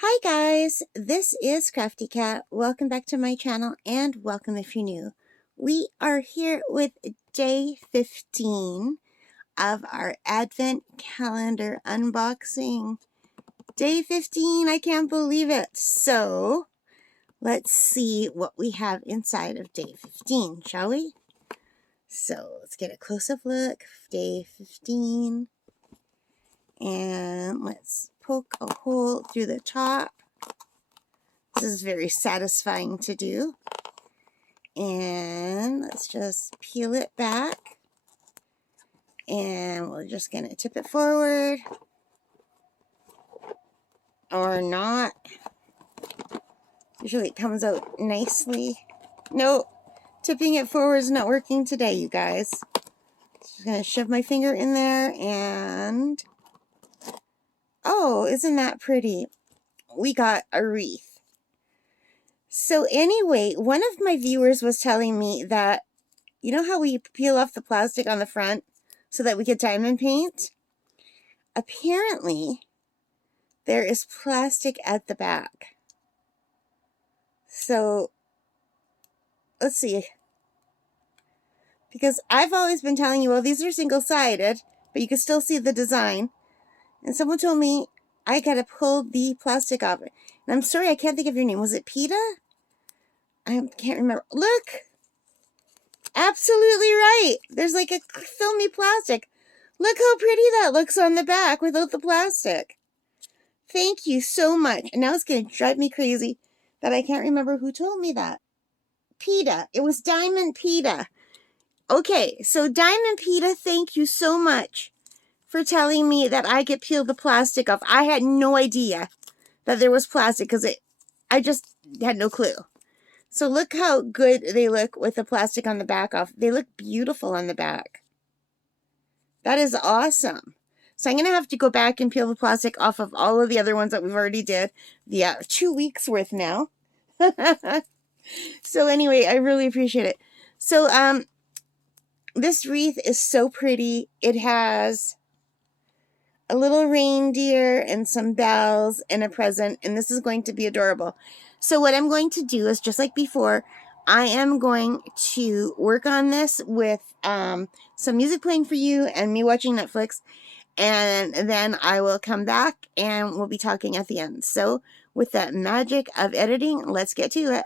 Hi guys, this is Crafty Cat. Welcome back to my channel and welcome if you're new. We are here with day 15 of our Advent calendar unboxing. Day 15, I can't believe it. So let's see what we have inside of day 15, shall we? So let's get a close-up look of day 15. And let's poke a hole through the top. This is very satisfying to do. And let's just peel it back. And we're just going to tip it forward. Or not. Usually it comes out nicely. Nope. Tipping it forward is not working today, you guys. Just going to shove my finger in there and... Oh, isn't that pretty? We got a wreath. So anyway, one of my viewers was telling me that, you know how we peel off the plastic on the front so that we get diamond paint? Apparently, there is plastic at the back. So, let's see. Because I've always been telling you, well, these are single-sided, but you can still see the design. And someone told me I gotta pull the plastic off. And I'm sorry, I can't think of your name. Was it PETA? I can't remember. Look! Absolutely right. There's like a filmy plastic. Look how pretty that looks on the back without the plastic. Thank you so much. And now it's going to drive me crazy that I can't remember who told me that. PETA. It was Diamond PETA. Okay, so Diamond PETA, thank you so much for telling me that I could peel the plastic off. I had no idea that there was plastic because I just had no clue. So look how good they look with the plastic on the back off. They look beautiful on the back. That is awesome. So I'm going to have to go back and peel the plastic off of all of the other ones that we've already did. Yeah, 2 weeks worth now. So anyway, I really appreciate it. So this wreath is so pretty. It has a little reindeer and some bells and a present, and this is going to be adorable. So what I'm going to do is, just like before, I am going to work on this with some music playing for you and me watching Netflix, and then I will come back and we'll be talking at the end. So with that magic of editing, let's get to it.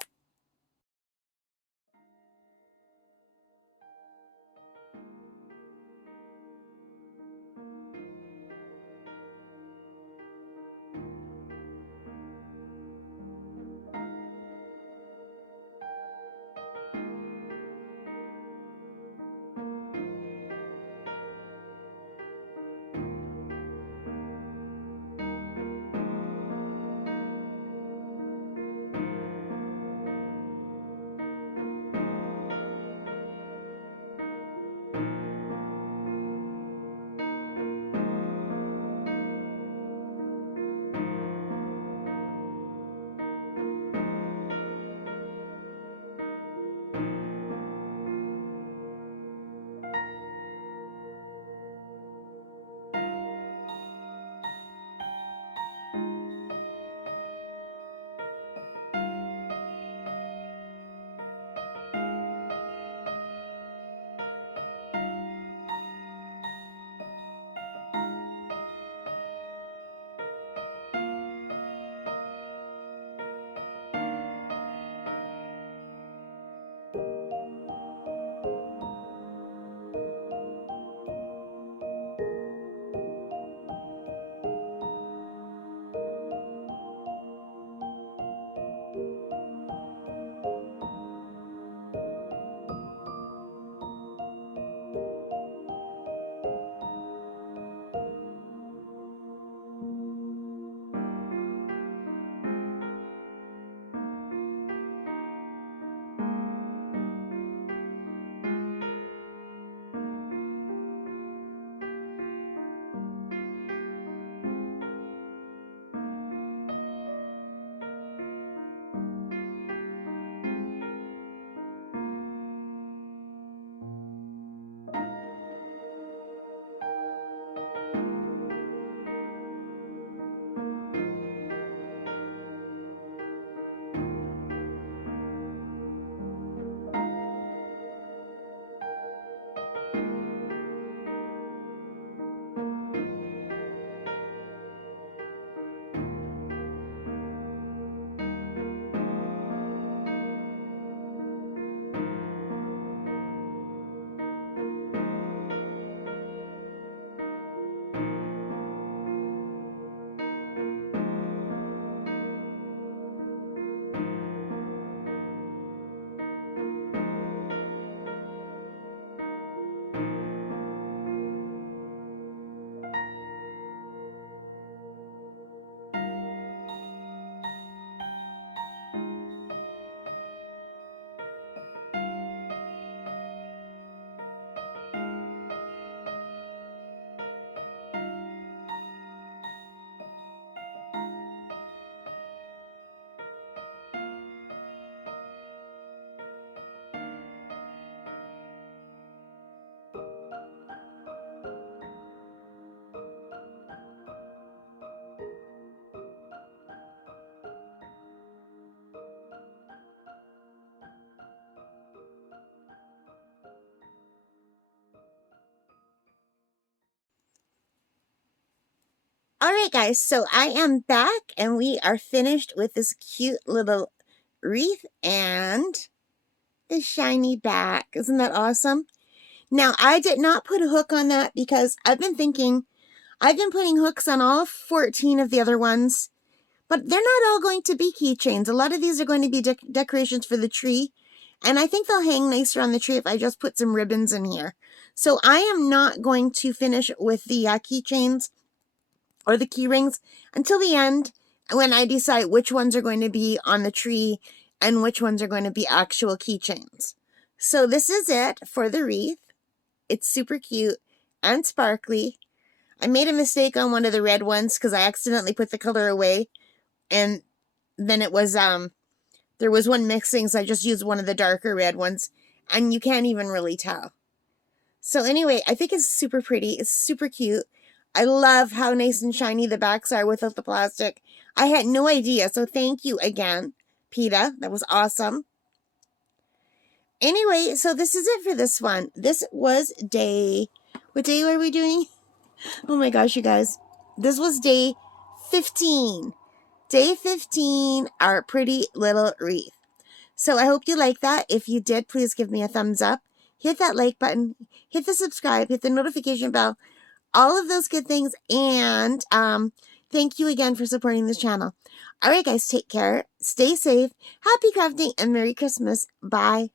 All right, guys, so I am back and we are finished with this cute little wreath and the shiny back. Isn't that awesome? Now, I did not put a hook on that because I've been thinking, I've been putting hooks on all 14 of the other ones, but they're not all going to be keychains. A lot of these are going to be decorations for the tree, and I think they'll hang nicer on the tree if I just put some ribbons in here. So I am not going to finish with the keychains or the key rings until the end when I decide which ones are going to be on the tree and which ones are going to be actual keychains. So this is it for the wreath. It's super cute and sparkly. I made a mistake on one of the red ones because I accidentally put the color away, and then it was there was one mixing, so I just used one of the darker red ones, and you can't even really tell. So anyway, I think it's super pretty. It's super cute. I love how nice and shiny the backs are without the plastic. I had no idea, so thank you again, PETA. That was awesome. Anyway, so this is it for this one. This was day... What day were we doing? Oh my gosh, you guys. This was day 15. Day 15, our pretty little wreath. So I hope you like that. If you did, please give me a thumbs up. Hit that like button. Hit the subscribe. Hit the notification bell. All of those good things. And thank you again for supporting this channel. All right, guys, take care. Stay safe. Happy crafting and Merry Christmas. Bye.